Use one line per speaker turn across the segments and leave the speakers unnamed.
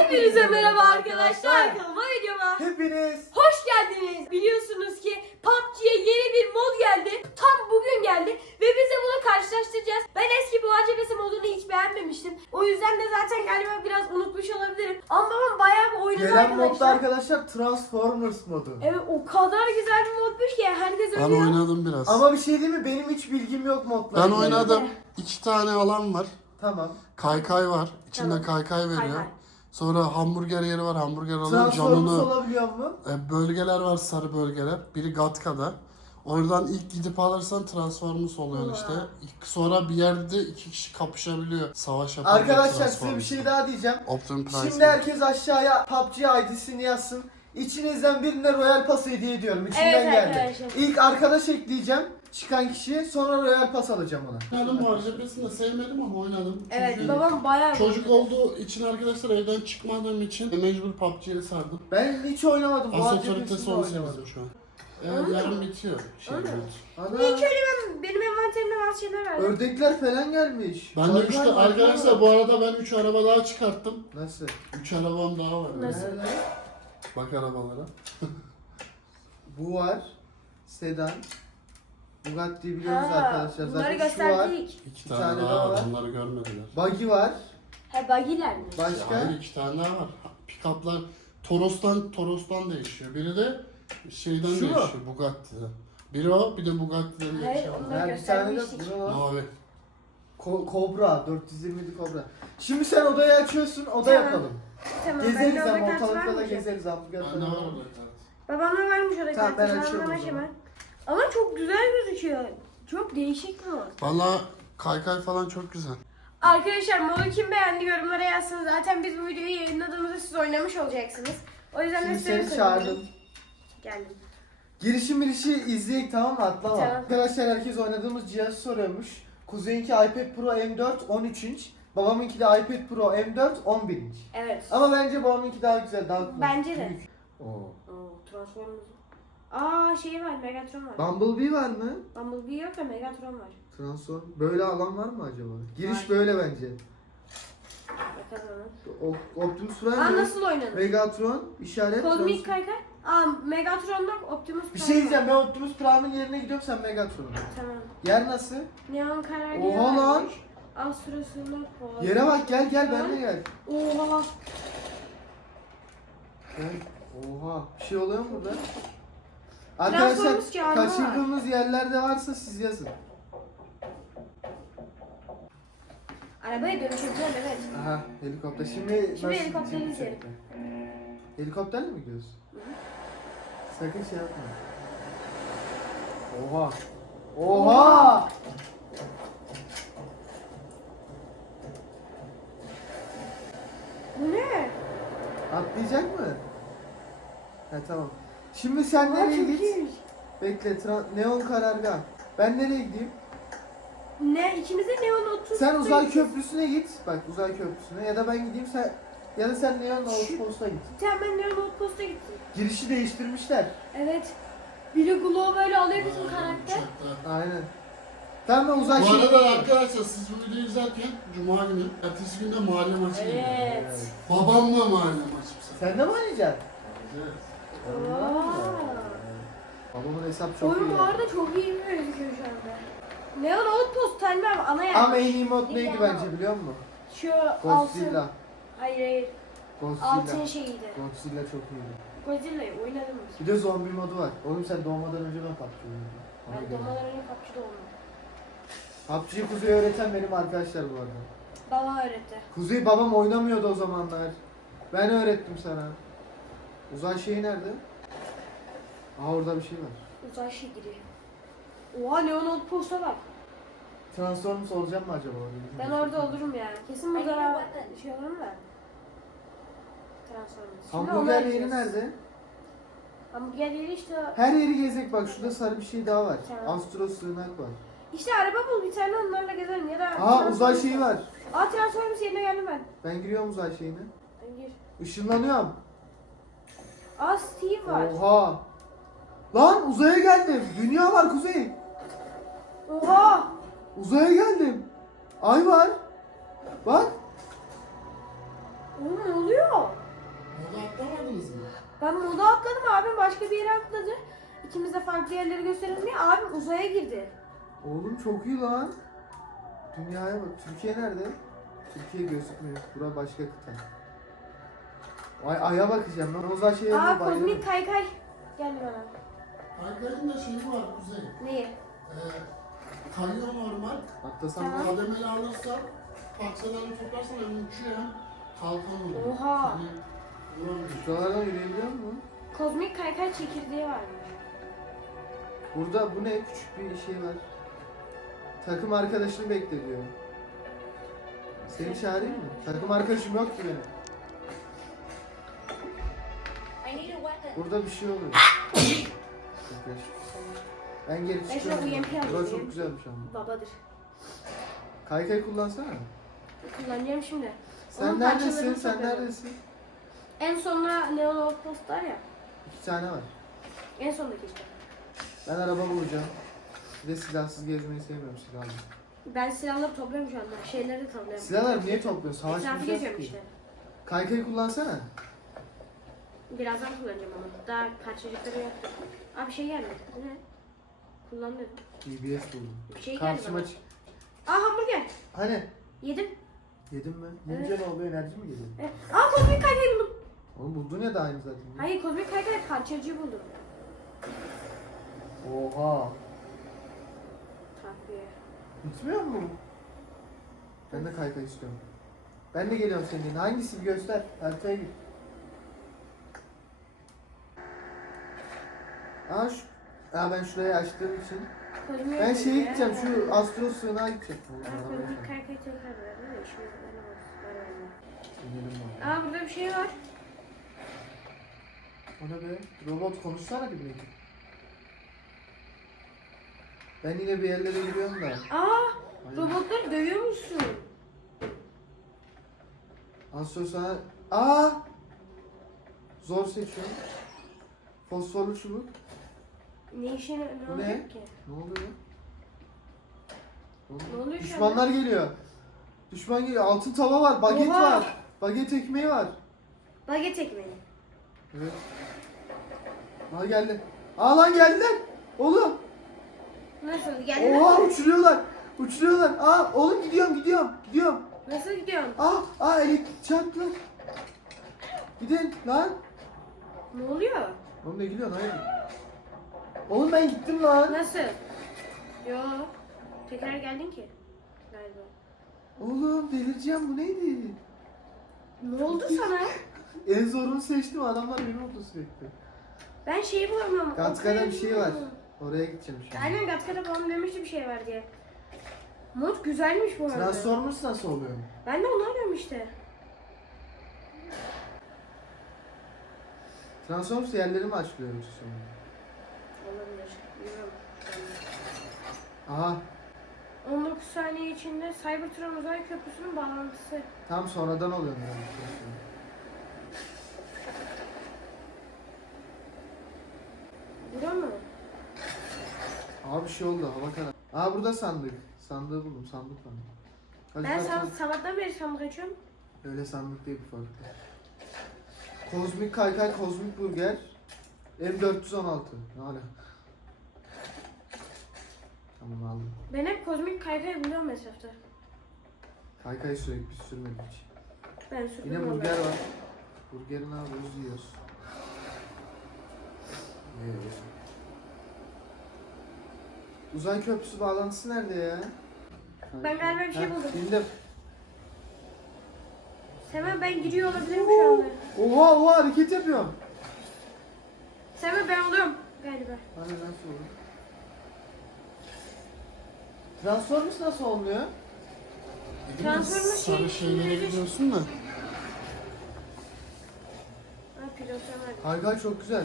Hepinize merhaba arkadaşlar. Kanalıma videoma
Hepiniz
hoş geldiniz. Biliyorsunuz ki PUBG'ye yeni bir mod geldi. Tam bugün geldi ve biz de bunu karşılaştıracağız. Ben eski bu ACBS modunu hiç beğenmemiştim. O yüzden de zaten galiba biraz unutmuş olabilirim. Ama babam bayağı bir oynadı
gelen modda
arkadaşlar.
arkadaşlar Transformers modu.
Evet, o kadar güzel bir modmuş ki herkes
Ben
oynuyor.
oynadım biraz.
Ama bir şey değil mi? Benim hiç bilgim yok modlarla.
Ben oynadım. 2 tane alan var.
Tamam.
Kaykay var. İçinde
Tamam.
kaykay veriyor.
Kaykay.
Sonra hamburger yeri var. Hamburger alıyor.
Transformers
Canını
olabiliyor mu?
bölgeler var, sarı bölgeler. Biri Gatka'da. Oradan ilk gidip alırsan Transformers oluyor işte. Sonra bir yerde 2 kişi kapışabiliyor. Savaş yapabiliyor.
Arkadaşlar size bir şey daha diyeceğim.
Optimum Price.
Şimdi herkes aşağıya PUBG ID'sini yazsın. İçinizden birine Royal Pass hediye ediyorum. İçinden
Evet
geldi.
arkadaşlar.
İlk arkadaş ekleyeceğim. Çıkan kişiye sonra Royal Pass alacağım ona.
Oynadım bu ACBS'ini de sevmedim ama oynadım.
Evet,
Çünkü
babam bayağı
çocuk olduğu için arkadaşlar evden çıkmadığım için mecbur PUBG'ye sardım.
Ben hiç oynamadım. Bu
Asıl
ACBS'ini
otoritesi
de
18'im
oynamadım.
şu an. Evet, yarın bitiyor.
Öyle mi?
Ana,
İlk önce benim envanterimde bazı şeyler var.
ördekler falan gelmiş.
Ben de
Vay
3
vay vay
arkadaşlar
vay.
bu arada ben 3 araba daha çıkarttım.
Nasıl?
3 arabam daha var.
Nasıl?
Nerede?
Bak arabalara.
Bu var. Sedan. Bugatti'yi biliyoruz
Ha,
arkadaşlar.
bunları
Zaten şu var.
gösterdik.
2
Bir
tane,
tane
daha
daha
var.
var.
Onları görmediler.
Buggy var.
He, bagiler mi?
Başka?
Hayır 2 tane daha var. Pick-up'lar Toros'tan değişiyor. Biri de şeyden
Şu mu?
değişiyor. Bugatti'den. Biri o, bir de Bugatti'den
Hayır,
değişiyor.
onlar
Bir tane de
göstermiştik.
bu var.
Mavi.
Kobra. 427 Kobra. Şimdi sen odayı açıyorsun. Oda
Tamam.
yapalım.
Tamam,
Gezeriz
bende
ama
orada kart
ortalıkta da
varmış ya.
gezeriz. Hamburger
Bende
falan
var
var.
orada kart.
Babamla varmış orada
Tamam,
kart.
ben
Sen
açıyorum
bana
o zaman.
hemen. Ama çok güzel gözüküyor. Çok değişik bir mod.
Valla kaykay falan çok güzel.
Arkadaşlar modu kim beğendi yorumlara yazsın. Zaten biz bu videoyu yayınladığımızda siz oynamış olacaksınız. O yüzden
Şimdi
de size
seni
söylüyorum.
çağırdım.
Geldim.
Girişi izleyek, tamam mı? Atlama.
Tamam.
Arkadaşlar herkes oynadığımız cihazı soruyormuş. Kuzey'inki iPad Pro M4 13 inç. Babamınki de iPad Pro M4 11 inç.
Evet.
Ama bence babamınki daha güzel, daha büyük.
Bence de.
Oo.
Oo, Transformers. Aa, şey var, Megatron var.
Bumblebee var mı?
Bumblebee yok da Megatron var.
Transform. Böyle alan var mı acaba? Giriş
Var.
böyle bence.
Bakalım.
Optimus
Aa,
Prime,
nasıl oynanır?
Megatron, işaret.
Kozmik
Transform.
kaykay. Aa, Megatron'da Optimus Prime
Bir şey diyeceğim,
var.
ben Optimus Prime'ın yerine gidiyorum, sen Megatron'a.
Tamam.
Yer nasıl?
Neon karargahı
Oha lan.
varmış. Astrosunda koy.
Yere bak, gel benimle gel.
Oha.
Gel. Oha. Bir şey oluyor mu burada? Arkadaşlar
Transformers canlı var.
kaçırdığımız yerlerde varsa siz yazın.
Arabaya dönüşebilir, evet.
Aha, helikopter. Şimdi
helikopteri izleyelim.
Helikopterle mi gidiyoruz? Sakın şey yapma. Oha. Oha!
Bu ne?
Atlayacak mı? He tamam. Şimdi sen
Aa,
nereye
çok
git?
iyiymiş.
Bekle, neon karargah. Ben nereye gideyim?
Ne? İkimiz de Neon 30.
Sen uzay köprüsüne git. Bak, uzay köprüsüne, ya da ben gideyim, sen ya da sen neon outpost'a git.
Sen ben Neon Outpost'a gittim.
Girişi değiştirmişler.
Evet. Biri glow böyle alıyor bizim
Aynen,
karakter.
uçakta.
Aynen. Tamam, ben uzay
Bu
şeyine
arada
gidiyorum.
arkadaşlar siz bu videoyu izlerken Cuma günü, ertesi günde mahalle maçı geliyor.
Evet.
Babamla mahalle maçı bu sefer.
Sen de mi oynayacaksın?
Evet.
Babamın hesap çok iyi.
Oyun bu arada çok iyi gözüküyor şu anda. Neon Outpost Telmem ana yer.
Ama en iyi mod neydi bence biliyor musun?
Şu
Godzilla.
altın. Hayır. Altın
Godzilla.
şeyiydi.
Godzilla çok iyiydi.
Godzilla'yı oynadım biz.
Bir de zombi modu var. Oğlum sen doğmadan önce ben PUBG oynadım.
Ben doğmadan önce PUBG'de oynadım.
PUBG'yi Kuzey öğreten benim arkadaşlar bu arada.
Babam öğretti.
Kuzey babam oynamıyordu o zamanlar. Ben öğrettim sana. Uzay şeyi nerede? Aa, orada bir şey var.
Uzay şehri. Oha Neon Outpost'a bak.
Transformers olacak mı acaba?
Ben orada olurum yani. Kesin burada
Ay,
şey olurum da. Transformers. Şimdi
Hamburger
ona
yeri
gideceğiz.
nerede?
Hamburger yeri işte.
Her yeri gezek, bak şurada sarı bir şey daha var.
Tamam.
Astro sığınak var.
İşte araba bul bir tane onlarla gezelim ya da.
Aa, uzay şeyi var.
Aa, Transformers yerine geldim ben.
Ben giriyorum uzay şeyine.
Ben gir.
Işınlanıyorum.
Aa, Steve var.
Oha. Lan uzaya geldim. Dünya var Kuzey.
Oha.
Uzaya geldim. Ay var. Bak.
Oğlum ne oluyor?
Moda atlamadınız mı?
Ben moda atladım, abim başka bir yere atladı. İkimiz de farklı yerleri gösterelim diye abim uzaya girdi.
Oğlum çok iyi lan. Dünyaya bak. Türkiye nerede? Türkiye gözükmüyor. Bura başka kıta. Ay'a bakacağım. Ben uzay şeye
Aa,
bayılıyorum.
kozmik kaykay. Gel bana.
Kaykayın da şeyi var Kuzey.
Neyi?
Kayıyor normal.
Atlasam
Tamam.
da
Kademeli alırsan, parçalarını toplarsan hem uçuyor hem kalkan oluyor.
Oha.
Seni vuramıyor.
şuralardan yürüyebiliyor musun?
Kozmik kaykay çekirdeği varmış.
Burada bu ne? Küçük bir şey var. Takım arkadaşını bekle diyor. Seni çağırayım mı? Takım arkadaşım yok ki benim. Burada bir şey oluyor. Ben geri
Ben
çıkıyorum.
şuna UMP alayım.
Burası çok güzelmiş ama.
Babadır.
Kaykay kullansana.
Kullanacağım şimdi.
Sen
Onun
neredesin?
parçalarını
Sen
topluyorum.
neredesin?
En sonunda Neon Outpost var ya.
2 tane var.
En sondaki işte.
Ben araba bulacağım. Bir de silahsız gezmeyi sevmiyorum silahlı.
Ben silahları topluyorum şu anda. Şeyleri de topluyorum.
Silahlar niye topluyorsun?
Etrafı
Savaşmayacağız
geziyorum
ki.
işte.
Kaykayı kullansana.
Birazdan kullanacağım onu. Daha parçacıkları yaptım. Abi şey gelmedi. Bu ne? Kullandım.
BBS buldum.
Bir şey geldi
Karşıma
bana.
çık.
Aa, hamburger.
Hani?
Yedim.
Yedin mi? Yiyince ne oluyor? Enerji mi geliyor?
Evet. Aa, kozmik kaykay buldum.
Oğlum buldun ya da aynı zaten.
Hayır, kozmik kaykay parçacığı buldum.
Oha.
Takviye.
Bitmiyor mu? Ben de kaykay istiyorum. Ben de geliyorum senin yerine. Hangisi bir göster. Haritaya git. Ben şurayı açtığım için.
Kozmik
Ben şeye
kaykay.
gideceğim. Şu astro sığınağa gideceğim.
Aa, kozmik kaykay tekrar verdi de şimdi bana bak.
İnelim bak.
Aa, burada bir şey var.
O ne be? Robot konuşsana bir neydi? Ben yine bir yerlere giriyorum da.
Aa, robotları dövüyormuşsun.
Astro sana... Zor seçiyorum. Fosforlu çubuk.
Ne işe ne
Bu
olacak
ne?
ki?
Ne oluyor?
Ne oluyor şu
Düşmanlar geliyor. Düşman geliyor. Altın tava var. Baget
Oha!
var. Baget ekmeği var.
Baget ekmeği.
Evet. Geldi. Lan geldiler. Oğlum.
Nasıl? Geldin
Oha
mi?
uçuruyorlar. Uçuruyorlar. Oğlum gidiyorum.
Nasıl gidiyorsun?
Elektrik çarptı. Gidin lan.
Ne oluyor?
Oğlum ne gidiyorsun? Hayır. Oğlum ben gittim lan.
Nasıl? Yo. Tekrar geldin ki. Galiba.
Oğlum delireceğim bu neydi?
Ne oldu sana?
En zorunu seçtim adamlar beni oldu sürekli.
Ben şeyi bulamıyorum.
Gatka'da bir şey var. Oraya gideceğim şimdi.
Aynen, Gatka'da babam demişti bir şey var diye. Mod güzelmiş bu arada.
Transformers nasıl oluyor?
Ben de onu arıyorum işte.
Transformers yerleri mi açılıyor yoksa sonra?
Olabilir. Bilmiyorum.
Aha
19 saniye içinde Cybertron uzay köprüsünün bağlantısı.
tam sonradan oluyor.
Bura mı?
Bir şey oldu hava karar. Burada sandık. Sandığı buldum. Sandık var. Hadi
Ben
zaten
sabahtan beri sandık açıyorum.
öyle sandık değil bir farkı. Kozmik kaykay, kozmik burger. M416. Ne hala? Tamam aldım.
Ben hep kozmik kaykay buluyorum etrafta.
Kaykay sürekli sürmedim hiç.
Ben sürdüm
Yine
vallahi.
burger var. Burgeri ne yapıyoruz? Yiyoruz. Yiyoruz. Uzay köprüsü bağlantısı nerede ya?
Ben galiba bir şey buldum.
Bildim.
Semen ben giriyor olabilirim şu anda.
Oha hareket yapıyorum.
Semen ben oluyorum galiba.
Hani nasıl olur? Transformers nasıl olmuyor?
Transformers
Sarı şeylere gidiyorsun da.
Ha, pilotlar var.
Kaykay çok güzel.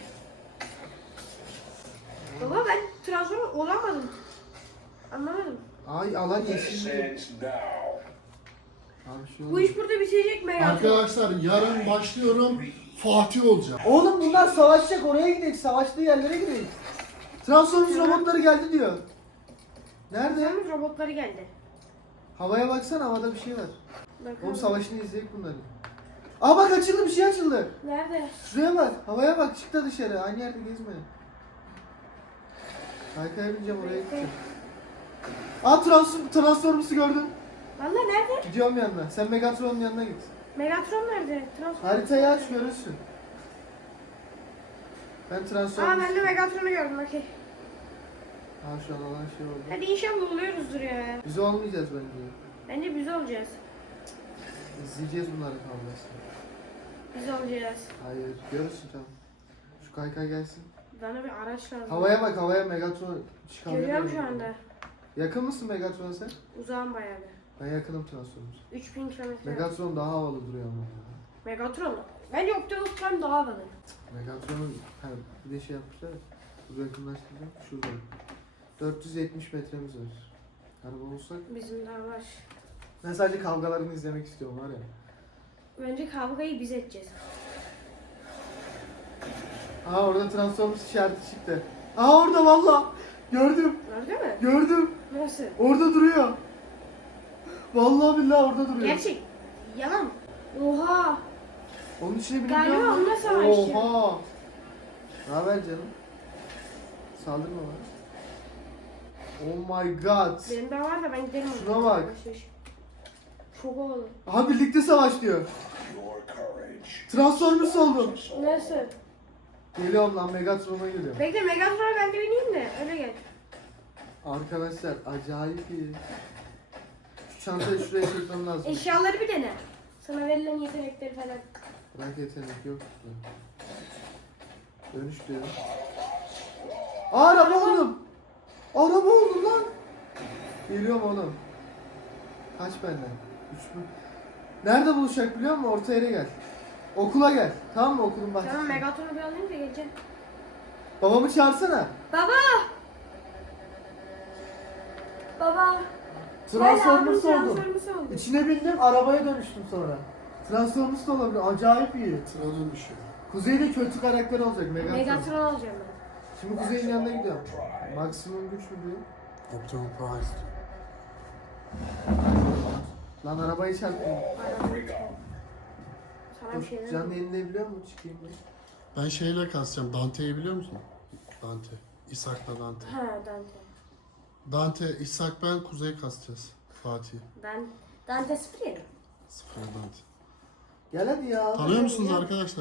Baba ben Transformer olamadım. Anlamadım.
Alan yeşil.
Sense now.
Şey
Bu iş burada bitecek mi ya?
Arkadaşlar yarın başlıyorum. Fatih olacağım.
Oğlum bunlar savaşacak oraya gidelim. Savaştığı yerlere gidelim. Transformers robotları geldi diyor. Nerede?
Transformers robotları geldi.
Havaya baksana havada bir şey var.
Bakalım.
Oğlum savaşını izleyip bunları. Aa bak açıldı, bir şey açıldı.
Nerede?
Şuraya bak, havaya bak, çık da dışarı. Aynı yerde gezme. Kaykaya bineceğim, oraya gideceğim. Aa Transformers'ı gördüm.
Valla nerede?
Gidiyorum yanına. Sen Megatron'un yanına git.
Megatron nerede? Transformers.
Haritayı aç, görürsün. Ben
Aa
Transformers...
ben de Megatron'u gördüm okey.
Aa şu an olan şey oldu.
Hadi inşallah oluyoruzdur ya.
Biz olmayacağız bence.
Bence biz olacağız.
İzleyeceğiz bunların kavgasını.
Biz olacağız.
Hayır, görürsün tamam. Şu kaykay gelsin.
Bana bir araç lazım.
Havaya bak, havaya Megatron çıkamıyor.
Görüyorum şu anda.
Yakın mısın Megatron'a sen?
Uzağım bayağı bir.
Ben yakınım Transformers.
3000 kilometre.
Megatron daha havalı duruyor ama.
Megatron. Bence Optimus Prime daha havalı.
Megatron'un hani bir de şey yapmışlar ya. Dur yakınlaştıracağım. Şurada. 470 metremiz var. Araba olsak.
Bizim daha var.
Ben sadece kavgalarını izlemek istiyorum var ya.
Bence kavgayı biz edeceğiz.
Aa orada Transformers işareti çıktı. Aa orada valla. Gördüm.
Gördün mü?
Gördüm.
Nasıl?
Orada duruyor. Vallahi billahi orada duruyor.
Gerçek. Yalan. Oha.
Onun içine bile
Galiba
biliyor musun?
onunla savaşacağım.
Oha. Ne haber canım? Saldırma bana. Oh my god.
Benim de var da ben giderim.
Şuna bak.
Çok havalı.
Aha birlikte savaş diyor. Transformers oldum.
Nasıl?
Geliyorum lan, Megatron'a geliyorum.
Bekle Megatron'a ben de bineyim de öyle gel.
Arkadaşlar acayip iyi. Şu çantayı şuraya çekmem lazım.
Eşyaları bir dene. Sana verilen yetenekleri falan.
Bırak yetenek yok. Dönüş diyor. Aa, araba oldum. Araba oldum lan. Geliyorum oğlum. Kaç benden? 3 mü? Nerede buluşacak biliyor musun? Orta yere gel. Okula gel. Tamam mı, okulun bahçesine?
Tamam Megatron'u bir alayım da geleceğim.
Babamı çağırsana.
Baba! Baba!
Transformers
Hala
oldum.
Transformers oldu.
İçine bindim, arabaya dönüştüm sonra. Transformers da olabilir. Acayip iyi.
Tıra dönüşüyor.
Kuzey'de kötü karakter olacak Megatron.
Megatron alacağım ben.
Şimdi Kuzey'in yanına gidiyorum. Maksimum güç mü diyor?
Optimum Price.
Lan arabayı çarptım.
Arabayı çıkar. Sana bir şey
Canlı
diyeyim mi?
yayınlayabiliyor mu? Çıkayım mı?
Ben şeyle kasacağım. Dante'yi biliyor musun? Dante. İshak'la Dante.
Ha Dante.
Dante, İshak ben Kuzey kasacağız. Fatih.
Dante 07.
Sıfır Dante.
Gel hadi ya.
Tanıyor musunuz arkadaşlar?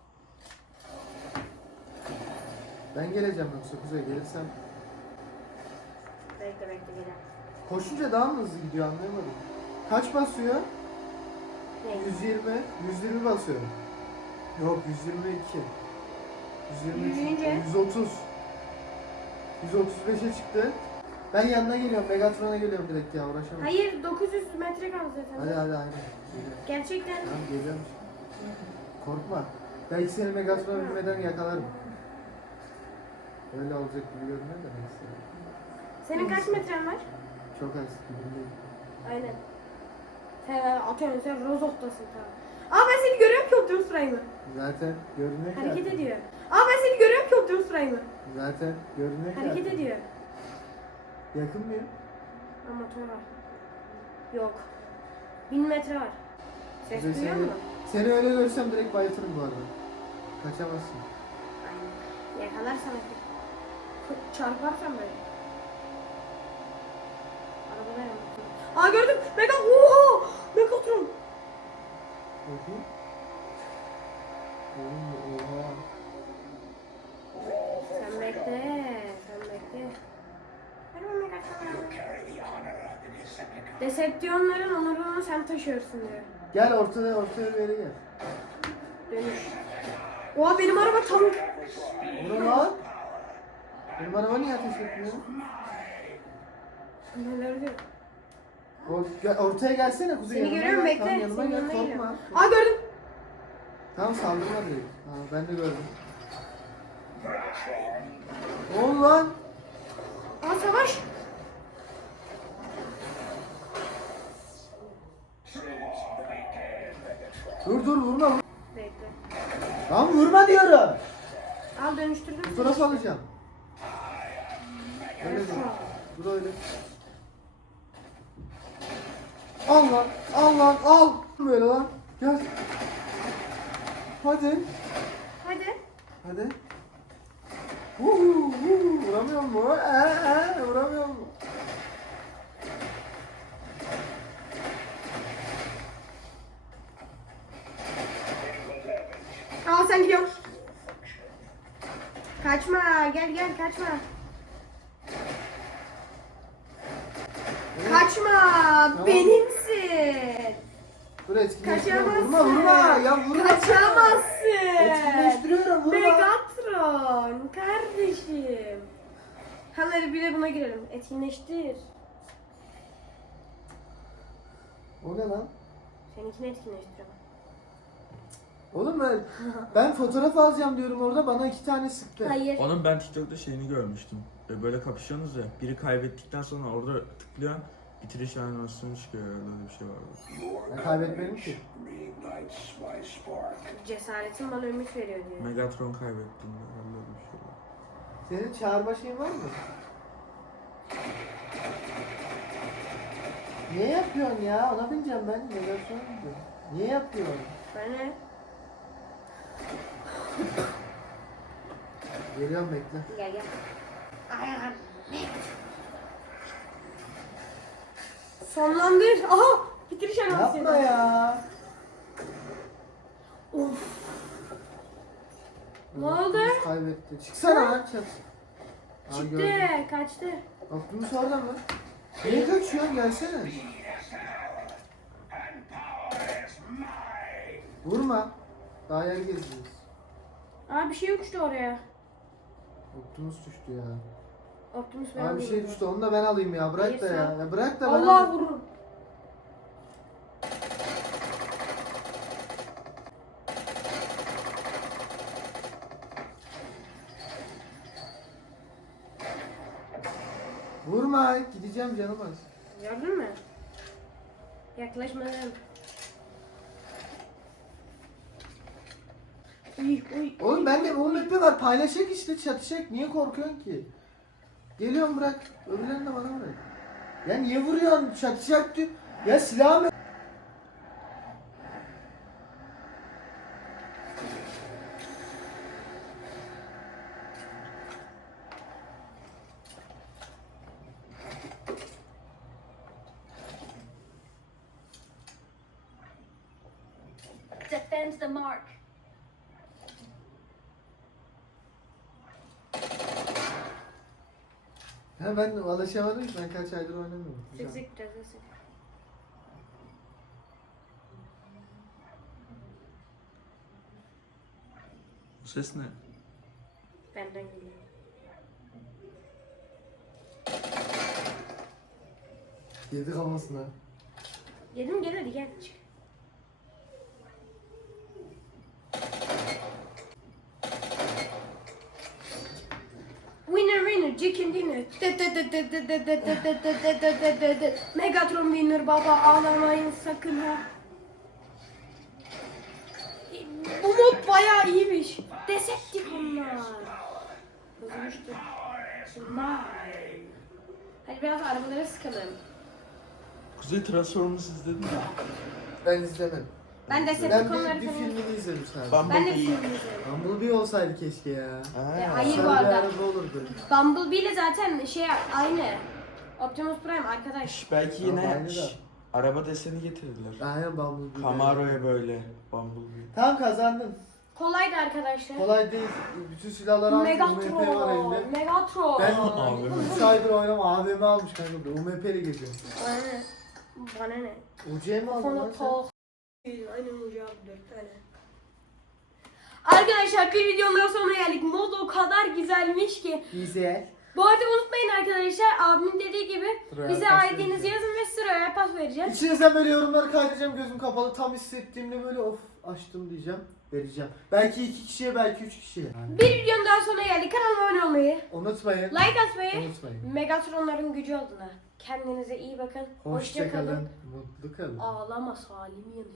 Ben geleceğim yoksa Kuzey gelirsem.
Bekle gel.
Koşunca daha mı hızlı gidiyor anlayamadım. Kaç basıyor?
Ne?
120. 120 basıyor. Yok 122. 123.
Yürüyünce?
130. 135'e çıktı. Ben yanına geliyorum. Megatron'a geliyorum direkt ya, uğraşamam.
Hayır 900 metre kaldı zaten.
Hadi aynen. Geliyorum.
Gerçekten.
Tamam geliyorum. Korkma. Belki seni Megatron'a binmeden yakalarım. Öyle olacak gibi görünüyor da neyse.
Senin kaç metren var?
Çok az. Bilmiyorum.
Aynen. Sen atıyorum sen Rozok'tasın tamam. Aa ben seni görüyorum ki Optimus Prime'ı.
Zaten görünüyor ki.
Hareket
artık.
ediyor. Aa ben seni görüyorum ki Optimus Prime'ı.
Zaten görünüyor ki.
Hareket
artık.
ediyor.
Yakın mıyım?
Aa motor var. Yok. 1000 metre var. Ses
Ve
duyuyor musun?
Seni öyle görsem direkt bayıltırım bu arada. Kaçamazsın.
Aynen. Yakalarsan çarparsan böyle. Arabada yanıyor. Aa gördüm. Oha! Megatron.
Bakayım. Oha.
Sen bekle. Merhaba Megatron. Deceptionların onurunu sen taşıyorsun diyor.
Gel ortaya bir yere gel.
Dönüş. Oha benim araba tank.
Onu lan. Benim araba niye ateş etmiyor?
Neler diyor?
Ortaya gelsene Kuzey.
Seni
yanıma
görüyorum
gel.
bekle.
Tamam, yanıma
Senin
gel,
yanına
korkma.
geliyorum. Aa gördüm.
Tamam saldırma direkt. Ha, ben de gördüm. Ne oldu lan?
Aa savaş.
Dur vurma.
Bekle.
Lan vurma diyorum.
Al dönüştürdüm.
Fotoğraf alacağım. Öyle
Evet,
dur.
şu an.
Dur öyle. Al lan. Al. Böyle lan. Gel. Hadi.
Hadi.
Hadi. Vuramıyor mu? Vuramıyor mu?
Al sen gidiyorsun. Kaçma. Gel kaçma. Kaçma.
Tamam.
Benimsin.
Dur etkinleştiriyorum.
Kaçamazsın.
Vurma ya vurma.
Kaçamazsın.
Etkinleştiriyorum vurma.
Megatron kardeşim. Hadi bir de buna girelim. Etkinleştir.
O ne lan?
Seninkini etkinleştiriyorum.
Oğlum ben fotoğraf alacağım diyorum orada bana 2 tane sıktı.
Hayır.
Onun ben TikTok'ta şeyini görmüştüm. Böyle kapışıyorsunuz ya. Biri kaybettikten sonra orada tıklıyor. Bitiriş animasyonu çıkıyor. Öyle bir şey vardı.
Ben kaybetmedim ki.
Cesaretin bana ümit veriyor diyor.
Megatron kaybettiğinde öyle bir şey var.
Senin çağırma şeyin var mı? Niye yapıyorsun ya? Ona bineceğim ben. Megatron gidiyorum. Niye yapıyorsun?
Ben ne?
Geliyorum bekle.
Gel. Ayağım. Sonlandır. Aha! Bitiriş animasyonu.
Yapma ya.
Of. Ne oldu?
Optimus kaybetti. Çıksana lan çat.
Çıktı. Kaçtı.
Optimus orada mı? Niye kaçıyorsun? Gelsene. Vurma. Daha yer geziyoruz.
Aa bir şey uçtu oraya.
Optimus düştü ya.
Optimus ben
Abi bir şey
alayım.
düştü onu da ben alayım ya. Bırak
Hayır,
da ya.
sen-
Ya bırak da ben
Allah
alayım.
vururum.
Vurma. Gideceğim canım az.
Gördün mü? Yaklaşmadım. Uy.
Oğlum bende UMP var. Paylaşacak işte çatışacak. Niye korkuyorsun ki? Geliyorum bırak. Öbürlerini de bana bırak. Ya niye vuruyorsun? Çatışacak diyor. Ya silahım.
Defend the mark.
Ha ben alışamadım ki. Ben kaç aydır oynamıyorum. Güzel.
Sık biraz sık.
Bu ses ne?
Benden geliyor.
Yedi kafasına.
Yedim gel hadi gel çık. Winner chicken dinner. Megatron winner baba ağlamayın sakın ha. Bu mod bayağı iyiymiş. Decepticonlar. Bozulmuştu. Hadi biraz arabalara sıkalım.
Kuzey Transformers izledin mi?
Ben izlemedim.
Ben
Ben
Decepticonları
bir
falan.
filmini izledim sadece.
Ben de
Bumblebee.
filmini izledim.
Bumblebee olsaydı keşke ya.
Hayır bu
Sarı bir
arada.
araba olurdu.
Bumblebee ile zaten şey aynı. Optimus Prime arkadaş.
Belki
Ama
yine
aynı da.
araba deseni getirdiler.
Aynen Bumblebee.
Camaro'ya böyle Bumblebee.
Tamam kazandın.
Kolaydı arkadaşlar.
Kolay değil. Bütün silahları aldım. UMP var
Megatron.
elinde.
Megatron.
Ben
Abi.
3 aydır oynama. AVM almış kanka. UMP ile geziyorum.
Bana ne? Bana ne?
UC mi aldın
Kafana
lan sen?
tak. Aynen hocam 4 tane. Arkadaşlar bir videonun daha sonuna geldik. Mod o kadar güzelmiş ki.
Güzel.
Bu arada unutmayın arkadaşlar abimin dediği gibi
Sıraya
bize
pas
ID'nizi
vereceğim.
yazın ve sıraya pas vereceğiz.
İçinizden böyle yorumları kaydedeceğim gözüm kapalı. Tam hissettiğimde böyle of açtım diyeceğim. Vereceğim. Belki 2 kişiye belki 3 kişiye. Yani.
Bir videonun daha sonuna geldik. Kanalıma abone olmayı,
Unutmayın.
like atmayı,
Unutmayın.
Megatronların gücü adına. Kendinize iyi bakın. Hoşça kalın.
Mutlu kalın.
Ağlama Salim yanıyor.